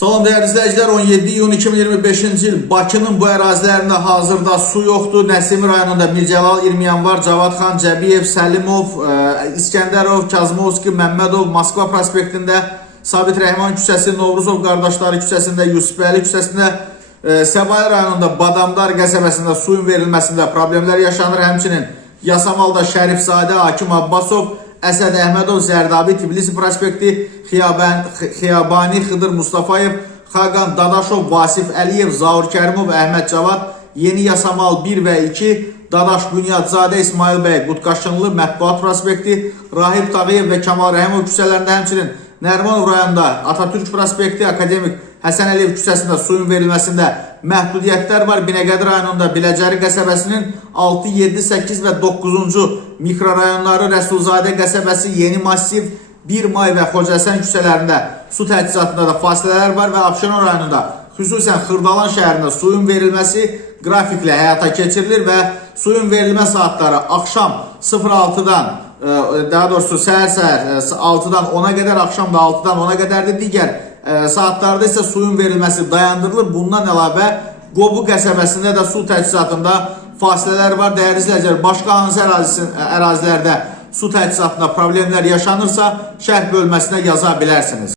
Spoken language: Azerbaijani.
Salam dəyərli izləyicilər, 17 iyun 2025-ci il Bakının bu ərazilərində hazırda su yoxdur. Nəsimi rayonunda Mircəlal, 20 yanvar, Cavadxan, Cəbiyev, Səlimov, İskəndərov, Kazmovski, Məmmədov, Moskva prospektində, Sabit Rəhman küçəsi, Novruzov qardaşları küçəsində, Yusufəli küçəsində, Səbail rayonunda Badamdar qəsəbəsində suyun verilməsində problemlər yaşanır. Həmçinin Yasamalda Şərifzadə, Hakim Abbasov, Əsəd Əhmədov, Zərdabi, Tbilisi prospekti, Xiyabani, Xıdır Mustafayev, Xaqan Dadaşov, Vasif Əliyev, Zaur Kərimov, Əhməd Cavad, Yeni Yasamal 1 və 2, Dadaş Bünyadzadə, İsmail bəy, Qutqaşınlı, Mətbuat prospekti, Rahib Tağıyev və Kamal Rəhimov küçələrində, həmçinin Nərmanov rayonunda Atatürk prospekti, Akademik Həsən Əliyev küçəsində suyun verilməsində məhdudiyyətlər var. Binəqədi rayonunda Biləcəri qəsəbəsinin 6, 7, 8 və 9-cu mikrorayonları, Rəsulzadə qəsəbəsi, Yeni Massiv, 1 May və Xocəsən küçələrində su təchizatında da fasilələr var və Abşeron rayonunda xüsusən Xırdalan şəhərində suyun verilməsi qrafiklə həyata keçirilir və suyun verilmə saatları axşam 06-dan, daha doğrusu səhər 6-dan 10-a qədər, axşam da 6-dan 10-a qədərdir. Digər saatlarda isə suyun verilməsi dayandırılır. Bundan əlavə Qobu qəsəbəsində də su təchizatında fasilələr var. Dəyərli izləyicilər, başqa hansı ərazilərdə su təchizatında problemlər yaşanırsa şərh bölməsinə yaza bilərsiniz.